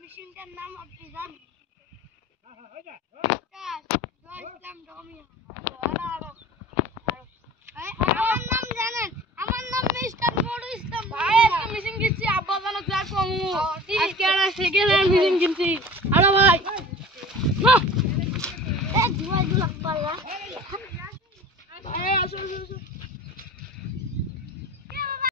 মেশিনটার নাম আপনি জানেন? আমার নাম জানেন? আমার নাম মিস্টার নুরুল ইসলাম। ভাই একটা মেশিন কিনছি আব্বা জানো যা কমু আজকে আর সেকেন্ড হ্যান্ড মেশিন কিনছি। আরে ভাই হ্যাঁ এই দুই লাখ পাল্লা